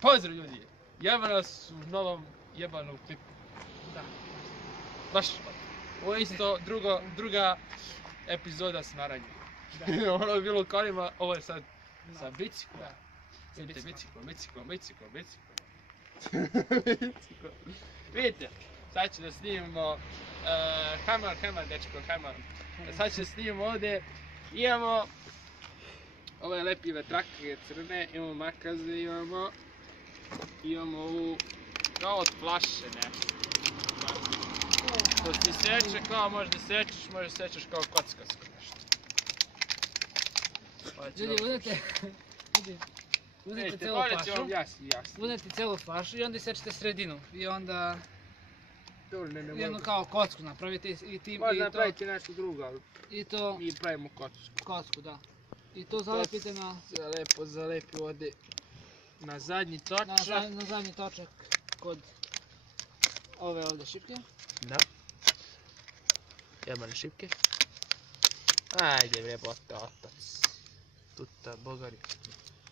Pozdrav ljudi, jeba nas u novom jebanom klipu. Da. Baš, ovo je isto druga epizoda s Naranjem. Da. Ono je bilo u kolima, ovo je sad sa biciklom. Da. Vidite, biciklo. Vidite, sad ću da snimimo, Hamar, dečko, Hamar. Sad ću da snimimo ovdje, imamo ove lepive trake crne, imamo makaze, imamo ovu, kao od flaše nešto. To ti seče, kao možeš da sečeš kao kockarsko nešto. Ljudi, uzmete celu flašu, uzmete celu flašu i onda isečete sredinu i onda jednu kao kocku napravite i tim možda napraviti nešto drugo, ali mi pravimo kocku, da. I to zalepite na... Lepo zalepi ovdje na zadnji točak. Na zadnji točak kod ove ovdje šipke. Da. Jebane šipke. Ajde bre, bote, otac. Tuta, bogari.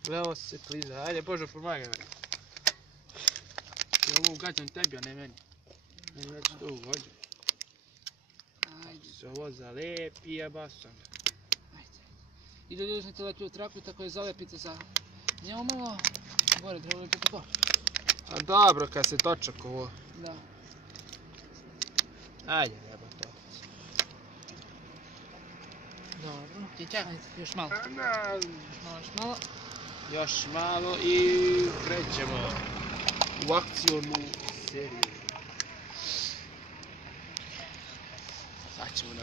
Gledamo se kliza, ajde Božo, pomagaj me. Ja ovo ugađam tebi, a ne meni. Meni već to ugođam. Ajde. Se ovo zalepi, jebasam. I da uzmete lepljivu traku, tako je zalepite za njemu malo. Gore, treba lepiti to. A dobro, kad se točak ovo. Da. Ajde, jebate, otac. Dobro. Ajde, još malo. Još malo i krećemo u akcijonu seriju. Sad ćemo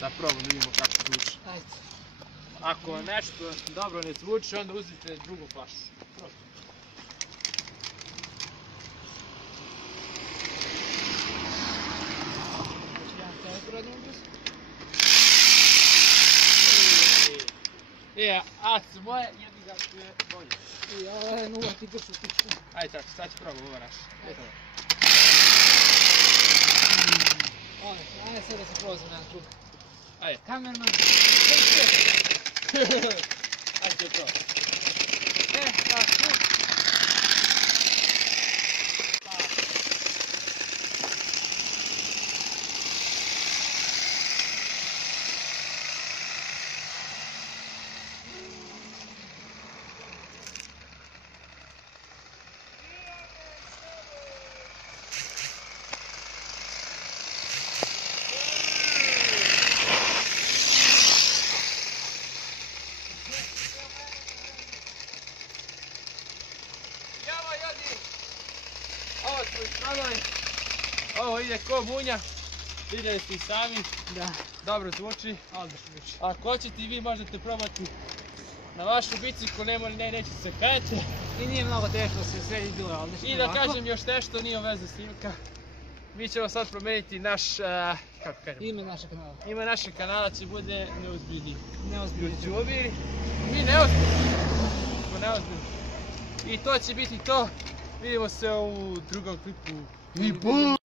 da probamo, vidimo kako zvuči. Ajde. Ako nešto dobro ne zvuči, onda uzmite drugu flašu. Prosto. A su moje, jedni ga tu je bolje. I ovo je nula ti gršu pičku. Ajde tako, sad ću probam ovo naš. Ajde sad da se prolazim na jedan krug. Ajde. Kamerman. Ajde to. Tako. Ovo smo ispravili, ovo ide ko munja, vidjeli ste i sami, dobro zvuči. Ako hoćete i vi možete probati na vašu biciklu, neće se kajati. I nije mnogo teško se sredi dule, ali nešto I da kažem još nešto, nije veze snimka. Mi ćemo sad promijeniti naš, kako kažemo? Ime našeg kanala. Ime našeg kanala će bude Neozbiljni. Neozbiljni. Mi neozbiljni. Smo neozbiljni. I to će biti to. Vidimo se u drugom klipu.